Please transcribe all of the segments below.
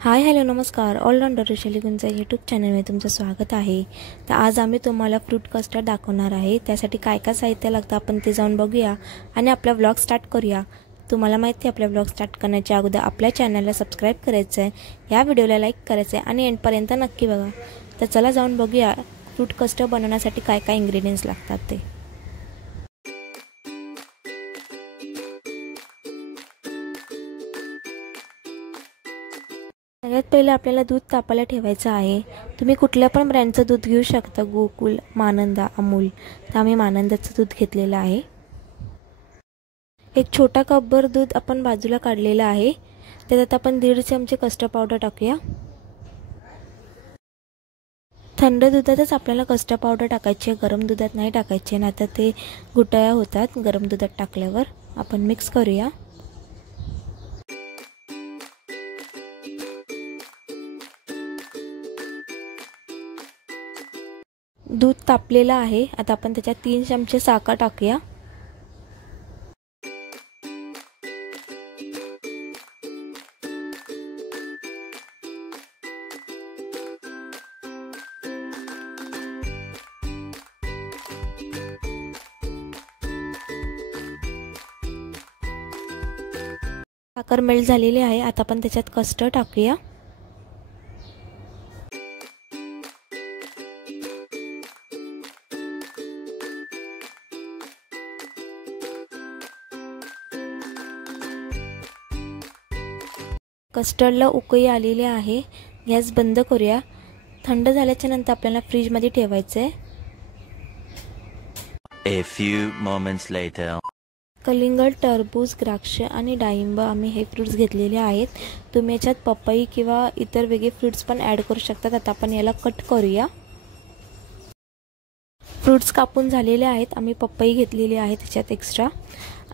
Hi hello नमस्कार. All-rounder Vaishali गुंजा YouTube चॅनलमध्ये तुमचं स्वागत आहे. तर आज आम्ही तुम्हाला फ्रूट कस्टर्ड दाखवणार आहे. त्यासाठी काय काय साहित्य लागतं आपण ते जाऊन बघूया आणि आपला व्लॉग स्टार्ट करूया. तुम्हाला माहिती आहे आपला व्लॉग स्टार्ट करण्याच्या अगोदर आपल्या चॅनलला सबस्क्राईब करायचं आहे, या व्हिडिओला लाईक करायचं आहे आणि एंडपर्यंत नक्की बघा. तर चला जाऊन बघूया फ्रूट कस्टर्ड बनवण्यासाठी काय काय इन्ग्रेडियंट्स लागतात ते. सगळ्यात पहिले आपल्याला दूध तापायला ठेवायचं आहे. तुम्ही कुठल्या पण ब्रँडचं दूध घेऊ शकता, गोकुल, मानंदा, अमूल. तर आम्ही मानंदाचं दूध घेतलेलं आहे. एक छोटा कपभर दूध आपण बाजूला काढलेलं आहे. त्यात आपण 1.5 चमचे कस्टर्ड पावडर टाकूया. थंड दुधातच आपल्याला कस्टर्ड पावडर टाकायची आहे, गरम दुधात नाही टाकायचे, नाहीतर ते गुटळ्या होतात गरम दुधात टाकल्यावर. आपण मिक्स करूया. दूध तापलेलं आहे. आता आपण त्याच्यात 3 चमचे साखर टाकूया. साखर मेल्ट झालेली आहे. आता आपण त्याच्यात कस्टर्ड टाकूया. कस्टर्डला उकळी आलेली आहे. गॅस बंद करूया. थंड झाल्याच्या नंतर आपल्याला फ्रीजमध्ये ठेवायचं आहे. A few moments later. कलिंगड, टरबूज, द्राक्ष आणि डाळिंब आम्ही हे फ्रूट्स घेतलेले आहेत. तुम्ही याच्यात पपई किंवा इतर वेगळे फ्रूट्स पण ॲड करू शकतात. आता आपण याला कट करूया. फ्रूट्स कापून झालेले आहेत. आम्ही पपई घेतलेली आहे त्याच्यात एक्स्ट्रा.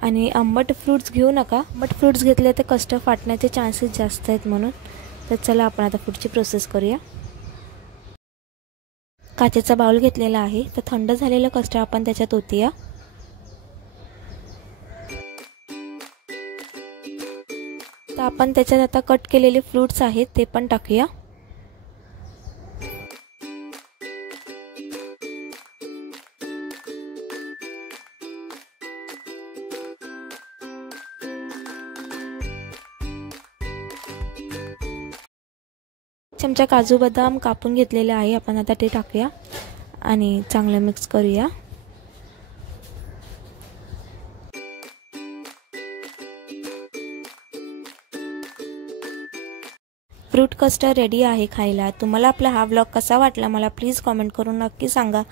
आणि आंबट फ्रूट्स घेऊ नका. आंबट फ्रूट्स घेतले तर कस्टर्ड फाटण्याचे चान्सेस जास्त आहेत म्हणून. तर चला आपण आता पुढची प्रोसेस करूया. काचेचा बाउल घेतलेला आहे. तर थंड झालेलं कस्टर्ड आपण त्याच्यात ओतूया. तर आपण त्याच्यात आता कट केलेले फ्रूट्स आहेत ते पण टाकूया. चमचा काजू बदाम कापून घेतलेले आहे. आपण आता ते टाकूया आणि चांगलं मिक्स करूया. फ्रूट कस्टर्ड रेडी आहे खायला. तुम्हाला आपला हा व्लॉग कसा वाटला मला प्लीज कमेंट करून नक्की सांगा.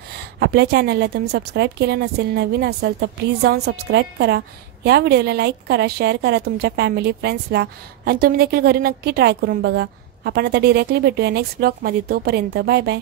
आपल्या चॅनलला तुम्ही सबस्क्राईब केलं नसेल, नवीन असाल तर प्लीज जाऊन सबस्क्राईब करा. या व्हिडिओला लाईक करा, शेअर करा तुमच्या फॅमिली फ्रेंड्सला आणि तुम्ही देखील घरी नक्की ट्राय करून बघा. आपण आता डायरेक्टली भेटूया नेक्स्ट व्लॉगमध्ये. तोपर्यंत बाय बाय.